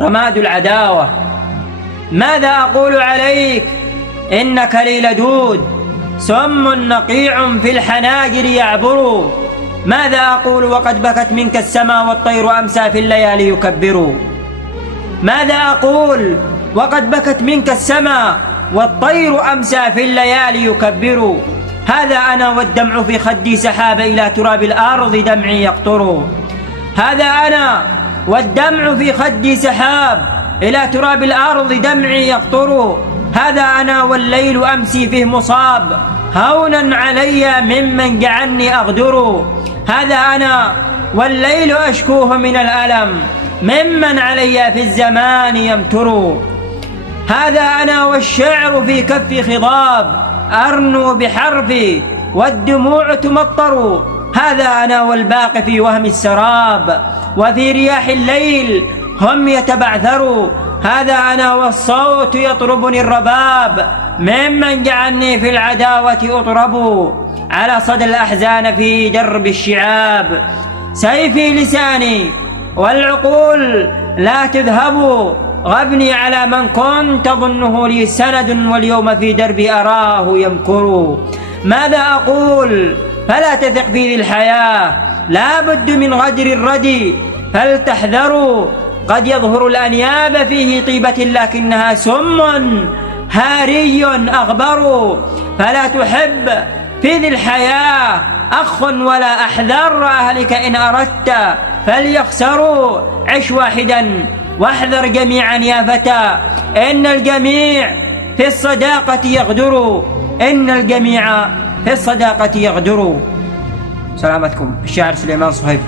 رماد العداوة. ماذا أقول عليك إنك لي لدود، سم نقيع في الحناجر يعبر. ماذا أقول وقد بكت منك السماء والطير أمسى في الليالي يكبر. ماذا أقول وقد بكت منك السماء والطير أمسى في الليالي يكبر. هذا أنا والدمع في خدي سحاب إلى تراب الأرض دمعي يقطر. هذا أنا والدمع في خدي سحاب إلى تراب الأرض دمعي يقطر. هذا أنا والليل أمسي فيه مصاب هونا علي ممن جعلني أغدر. هذا أنا والليل أشكوه من الألم ممن علي في الزمان يمتر. هذا أنا والشعر في كفي خضاب أرنو بحرفي والدموع تمطر. هذا أنا والباقي في وهم السراب وفي رياح الليل هم يتبعثروا. هذا أنا والصوت يطربني الرباب ممن جعلني في العداوة أطرب. على صدى الأحزان في درب الشعاب سيفي لساني والعقول لا تذهب. غبني على من كنت تظنه لي سند واليوم في دربي أراه يمكر. ماذا أقول فلا تثق في ذي الحياة لا بد من غدر الردي فلتحذروا. قد يظهر الأنياب فيه طيبة لكنها سم هاري أغبر. فلا تحب في ذي الحياة أخ ولا أحذر أهلك إن أردت فليخسروا. عش واحدا واحذر جميعا يا فتى إن الجميع في الصداقة يغدر. إن الجميع في الصداقة يغدر. سلامتكم. الشاعر سليمان صهيب.